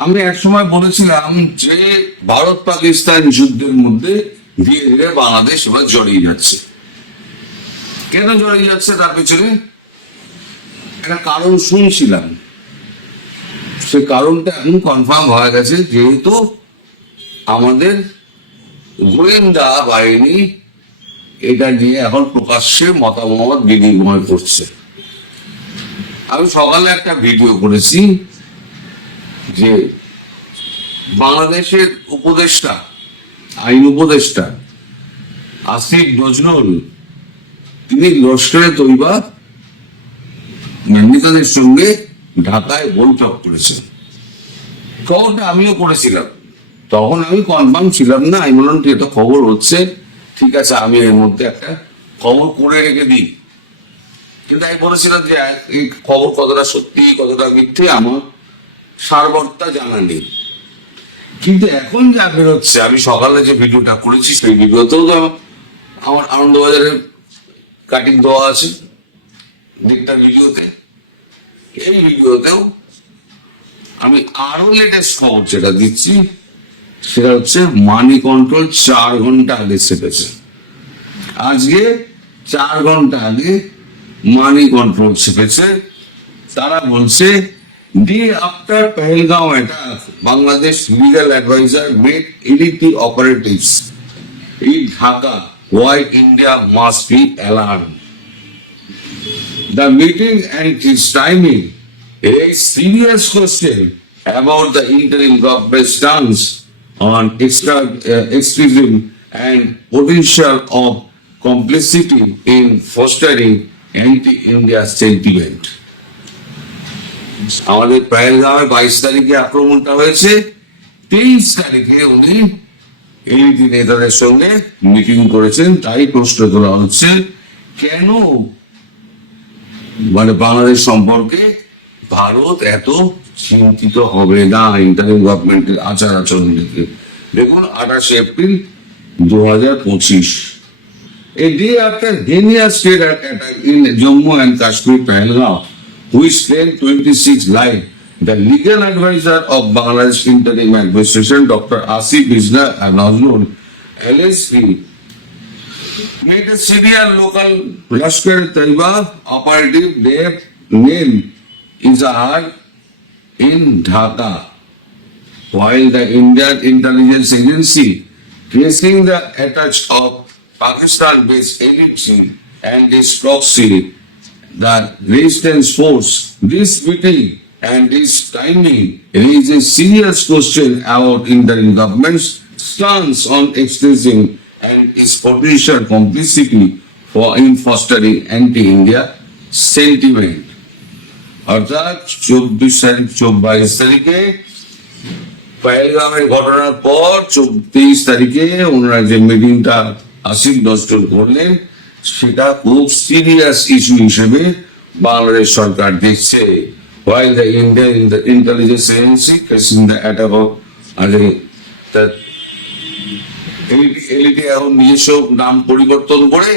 আমি এক সময় বলেছিলাম যে ভারত পাকিস্তান যুদ্ধের মধ্যে ধীরে ধীরে বাংলাদেশ এবার জড়িয়ে যাচ্ছে। কেন জড়িয়ে যাচ্ছে তার পিছনে? একটা কারণ শুনছিলাম। সে কারণটা এখন কনফার্ম হয়ে গেছে যেহেতু আমাদের গোয়েন্দা বাহিনী এটা নিয়ে এখন প্রকাশ্যে মতামত বিনিময় করছে। আমি সকালে একটা ভিডিও করেছি। যে বাংলাদেশের উপদেষ্টা, আইন উপদেষ্টা আসিফ নজরুল, তিনি লস্করে তৈবা মেহমিতাদের সঙ্গে ঢাকায় বৈঠক করেছেন। খবরটা আমিও করেছিলাম। তখন আমি কনফার্ম ছিলাম, না আমি বললাম এটা খবর হচ্ছে। ঠিক আছে, আমি এর মধ্যে একটা খবর করে রেখে দিই। কিন্তু আমি বলেছিলাম যে, এই খবর কতটা সত্যি, কতটা মিথ্যে, আমার সারবর্তা জানা নেই কিন্তু এখন যা বেরোচ্ছে, আমি সকালে যে ভিডিওটা করেছি, সেই ভিডিওতেও তো আমার- আনন্দবাজারের কাটিং দেওয়া আছে, দিকটা ভিডিওতে। এই ভিডিওতেও আমি আরও লেটেস্ট খবর যেটা দিচ্ছি, সেটা হচ্ছে মানি কন্ট্রোল চার ঘণ্টা আগে চেপেছে আজকে চার ঘণ্টা আগে মানি কন্ট্রোল চেপেছে তারা বলছে day after Pahalgam attack Bangladesh legal adviser made elite operatives in Dhaka why India must be alarmed. The meeting and its timing raise serious question about the interim government stance on extra, uh, extremism and potential of complicity in fostering anti-India sentiment. আমাদের প্রায়গাঁওয়ে বাইশ তারিখে আক্রমণটা হয়েছে। তেইশ তারিখে উনি LED নেতাদের সঙ্গে মিটিং করেছেন তাই প্রশ্ন তোলা হচ্ছে কেন মানে বাংলাদেশ সম্পর্কে ভারত এত চিন্তিত হবে না ইন্টারিম গভর্নমেন্টের আচার আচরণ দেখে দেখুন আঠাশে এপ্রিল দু হাজার পঁচিশ। A day after heinous state attack in Jammu and Kashmir, Pahalgam, which claimed 26 lives, the legal advisor of Bangladesh Interim Administration, Dr. Asif Bizna Nazrul, LSP, made a Syrian local Lashkar Taiba operative name, name Izahar in Dhaka, while the Indian intelligence agency tracing the attacks of Pakistan-based team and its proxy, the resistance force, this meeting and this timing raises serious question about Indian government's stance on expressing and its potential complicity for in fostering anti-India sentiment. অর্থাৎ চব্বিশ তারিখ চব্বিশ তারিখে পহেলগামের ঘটনার পর তেইশ তারিখে ওনারা যে মিটিংটা আসিফ নজরুল করলেন সেটা খুব সিরিয়াস ইস্যু হিসেবে বাংলাদেশ সরকার দেখছে। While the Indian in the intelligence agency the attack of এখন নিজস্ব নাম পরিবর্তন করে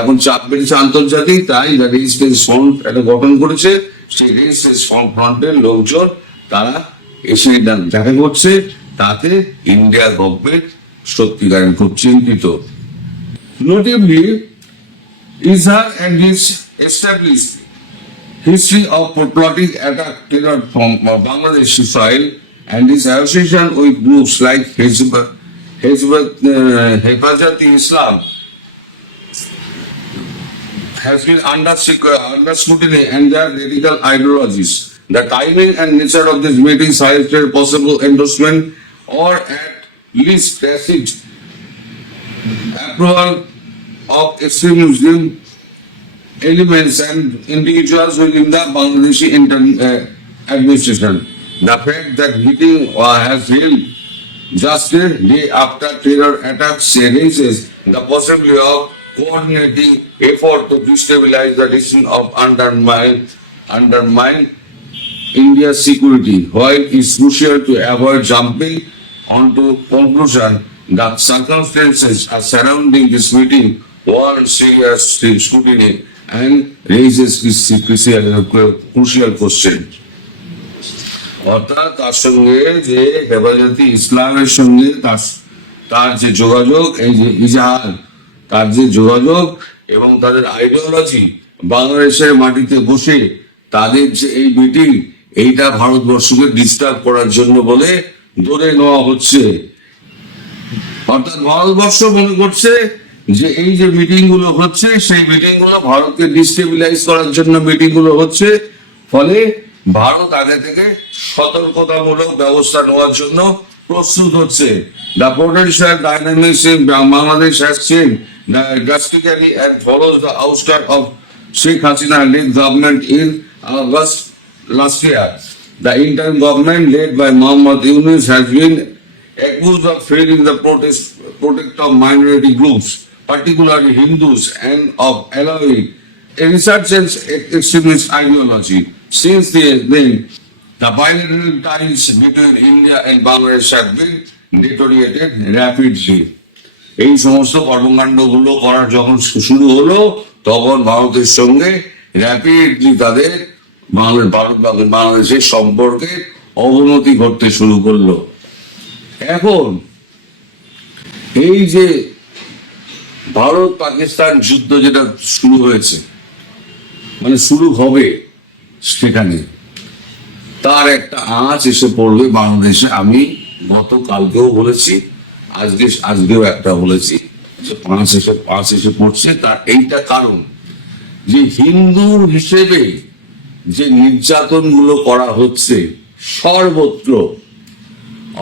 এখন চাপ বেড়েছে আন্তর্জাতিক, তাই রেজিস্ট্রেন্স ফ্রন্ট গঠন করেছে। সেই রেজিস্ট্রেন্স ফ্রন্টের লোকজন, তারা এসে দেখা করছে, তাতে ইন্ডিয়া গভর্নমেন্ট সত্যিকারের খুব চিন্তিত। নোটেবলি Izhar and his established history of plotting attack terror from uh, Bangladeshi soil and his association with groups like Hezbollah, uh, Islam has been under, under scrutiny and their radical ideologies. The timing and nature of this meeting suggested possible endorsement or at least tacit approval of extremism elements and individuals within the Bangladeshi inter- uh, administration. The fact that meeting uh, has held just a day after terror attacks raises the possibility of coordinating effort to destabilize the region of undermine, undermine India's security, while it's crucial to avoid jumping onto conclusion that circumstances surrounding this meeting warrant serious scrutiny and raises crucial, crucial question. অর্থাৎ তার সঙ্গে যে হেফাজতে ইসলামের সঙ্গে তার যে যোগাযোগ এই যে ইজাহার তার যে যোগাযোগ এবং তাদের আইডিওলজি বাংলাদেশের মাটিতে বসে তাদের যে এই মিটিং এইটা ভারতবর্ষকে ডিস্টার্ব করার জন্য বলে ধরে নেওয়া হচ্ছে অর্থাৎ ভারতবর্ষ মনে করছে যে এই যে মিটিংগুলো হচ্ছে, সেই মিটিংগুলো ভারতকে ডিস্টেবিলাইজ করার জন্য মিটিংগুলো হচ্ছে। ফলে ভারত আগে থেকে সতর্কতামূলক ব্যবস্থা নেওয়ার জন্য প্রস্তুত হচ্ছে। The potential Bangladesh has change drastically the ouster of Sheikh Hasina led government in August last year the inter government led by Mohammad Yunus has been protect of minority particularly Hindus, and of allowing a resurgence of extremist ideology. Since the, then, the bilateral ties between India and Bangladesh have been deteriorated rapidly. এই সমস্ত কর্মকাণ্ডগুলো করার যখন শুরু হলো তখন ভারতের সঙ্গে rapidly তাদের ভারত বাংলাদেশের সম্পর্কে অবনতি ঘটতে শুরু করল এখন এই যে ভারত পাকিস্তান যুদ্ধ যেটা শুরু হয়েছে মানে শুরু হবে সেখানে, তার একটা আঁচ এসে পড়বে বাংলাদেশে। আমি গতকালকেও বলেছি, আজকে, আজকেও একটা বলেছি যে পাঁচ এসে পাঁচ এসে পড়ছে। তার এইটা কারণ যে হিন্দু হিসেবে যে নির্যাতনগুলো করা হচ্ছে সর্বত্র,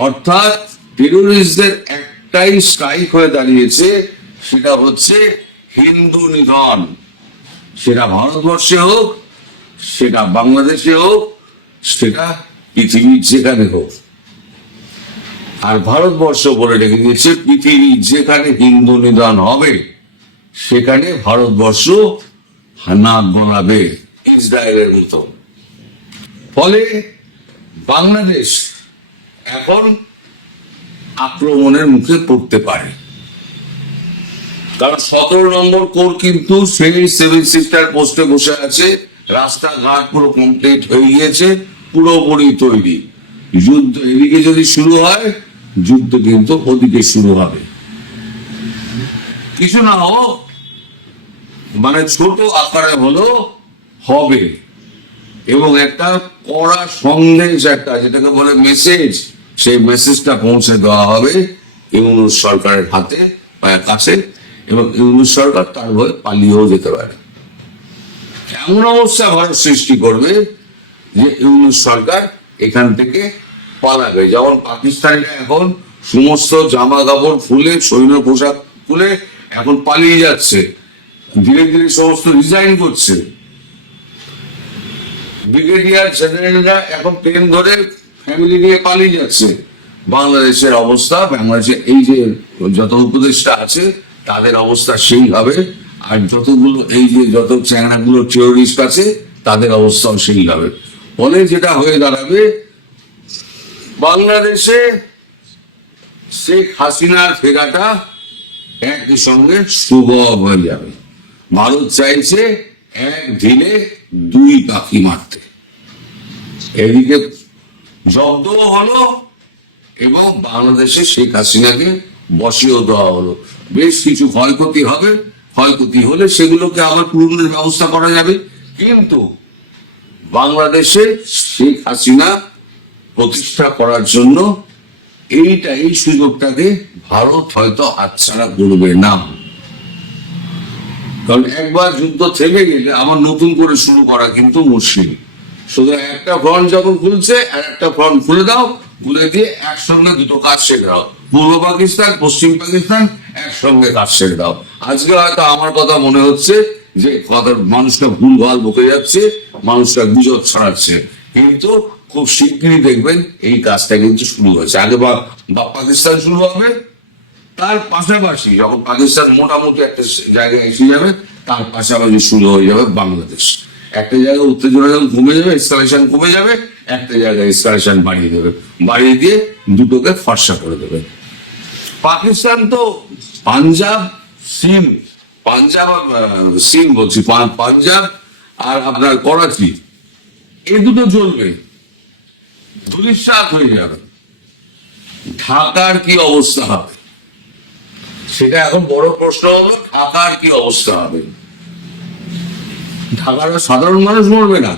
অর্থাৎ টেরোরিস্টদের একটাই স্ট্রাইক হয়ে দাঁড়িয়েছে সেটা হচ্ছে হিন্দু নিধন। সেটা ভারতবর্ষে হোক, সেটা বাংলাদেশে হোক, সেটা পৃথিবীর যেখানে হোক। আর ভারতবর্ষ বলে রেখে দিয়েছে পৃথিবী যেখানে হিন্দু নিধন হবে, সেখানে ভারতবর্ষ নাক গলাবে ইসরায়েলের মতো ফলে বাংলাদেশ এখন আক্রমণের মুখে পড়তে পারে। কারণ সতেরো নম্বর কোর কিন্তু সেই সেভেন সিস্টার পোস্টে বসে আছে। রাস্তাঘাট পুরো কমপ্লিট হয়ে গিয়েছে, পুরোপুরি তৈরি। যুদ্ধ এদিকে যদি শুরু হয়, যুদ্ধ কিন্তু ওদিকে শুরু হবে। কিছু না হোক মানে ছোট আকারে হলো হবে। এবং একটা কড়া সন্দেশ একটা, যেটাকে বলে মেসেজ সেই মেসেজটা পৌঁছে দেওয়া হবে। ইউনুস সরকারের হাতে বা কাছে এবং ইউনুস সরকার তার হয়ে পালিয়েও যেতে পারে। এমন অবস্থা ভারত সৃষ্টি করবে যে ইউনুস সরকার এখান থেকে পালাবে। যেমন পাকিস্তানিরা এখন সমস্ত জামা কাপড় ফুলে সৈন্য পোশাক খুলে এখন পালিয়ে যাচ্ছে। ধীরে ধীরে সমস্ত রিজাইন করছে। ব্রিগেডিয়ার জেনারেলরা এখন ট্রেন ধরে ফ্যামিলি নিয়ে পালিয়ে যাচ্ছে। বাংলাদেশের অবস্থা, বাংলাদেশের এই যে যত উপদেষ্টা আছে তাদের অবস্থা সেই হবে। আর যতগুলো এই যে যত চ্যাংড়াগুলো টেরোরিস্ট আছে, তাদের অবস্থাও সেই হবে। ফলে যেটা হয়ে দাঁড়াবে, বাংলাদেশে শেখ হাসিনার ফেরাটা একই সঙ্গে সুগম হয়ে যাবে। ভারত চাইছে এক ঢিলে দুই পাখি মারতে। এদিকে জব্দ হলো এবং বাংলাদেশে শেখ হাসিনাকে বসিয়েও দেওয়া হলো। বেশ কিছু ক্ষয়ক্ষতি হবে। ক্ষয়ক্ষতি হলে সেগুলোকে আবার পূরণের ব্যবস্থা করা যাবে। কিন্তু বাংলাদেশে শেখ হাসিনা প্রতিষ্ঠা করার জন্য এইটা, এই সুযোগটাকে ভারত হয়তো হাতছাড়া করবে না। কারণ একবার যুদ্ধ থেমে গেলে আবার নতুন করে শুরু করা কিন্তু মুশকিল। সুতরাং একটা ফ্রন্ট যখন খুলছে একটা ফ্রন্ট খুলে দাও, খুলে দিয়ে একসঙ্গে দুটো কাজ দাও। পূর্ব পাকিস্তান, পশ্চিম পাকিস্তান একসঙ্গে কাজ সেরে দাও। আজকে হয়তো আমার কথা মনে হচ্ছে যে কথা মানুষটা ভুল ভালো বকে যাচ্ছে, মানুষটা গুজব ছড়াচ্ছে। কিন্তু খুব শিগগিরই দেখবেন এই কাজটা কিন্তু শুরু হয়েছে। আগে বা পাকিস্তান শুরু হবে, তার পাশাপাশি যখন পাকিস্তান মোটামুটি একটা জায়গায় এসে যাবে, তার পাশাপাশি শুরু হয়ে যাবে বাংলাদেশ। একটা জায়গায় উত্তেজনা যখন কমে যাবে এসকালেশন কমে যাবে, একটা জায়গায় এসকালেশন বাড়িয়ে দেবে। বাড়িয়ে দিয়ে দুটোকে ফর্সা করে দেবে। পাকিস্তান তো পাঞ্জাব, সিম পাঞ্জাব সিম বলছি পাঞ্জাব আর আপনার করাচি। এই দুটো চলবে ধুলিসাৎ হয়ে যাবে। ঢাকার কি অবস্থা হবে? সেটা এখন বড় প্রশ্ন হলো, ঢাকার কি অবস্থা হবে? ঢাকার সাধারণ মানুষ মরবে না।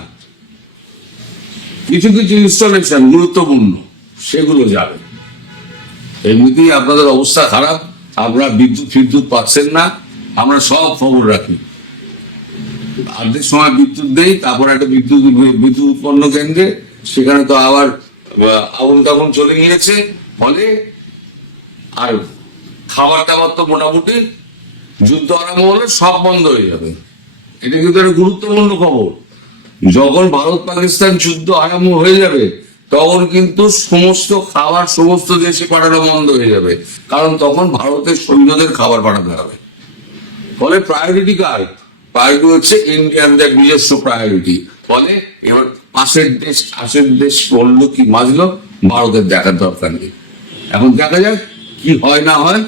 কিছু কিছু ইনস্টলেশন গুরুত্বপূর্ণ, সেগুলো যাবে। এমনিতেই আপনাদের অবস্থা খারাপ, আপনারা বিদ্যুৎ ফিদ্যুৎ পাচ্ছেন না, আমরা সব খবর রাখি। অর্ধেক সময় বিদ্যুৎ দেই তারপর একটা বিদ্যুৎ বিদ্যুৎ উৎপন্ন কেন্দ্রে, সেখানে তো আবার আগুন টাগুন চলে গিয়েছে। ফলে আর খাবার টাবার তো মোটামুটি যুদ্ধ আরম্ভ হলে সব বন্ধ হয়ে যাবে। এটা কিন্তু একটা গুরুত্বপূর্ণ খবর। যখন ভারত পাকিস্তান যুদ্ধ আরম্ভ হয়ে যাবে তখন কিন্তু সমস্ত খাবার সমস্ত দেশে পাঠানো বন্ধ হয়ে যাবে। কারণ তখন ভারতের সৈন্যদের খাবার পাঠাতে হবে। ফলে প্রায়োরিটি কার? প্রায়োরিটি হচ্ছে ইন্ডিয়ানদের নিজস্ব প্রায়োরিটি ফলে এবার পাশের দেশ আশের দেশ বলল কি, মাজলো, ভারতের দেখার দরকার নেই। এখন দেখা যাক কি হয়, না হয়।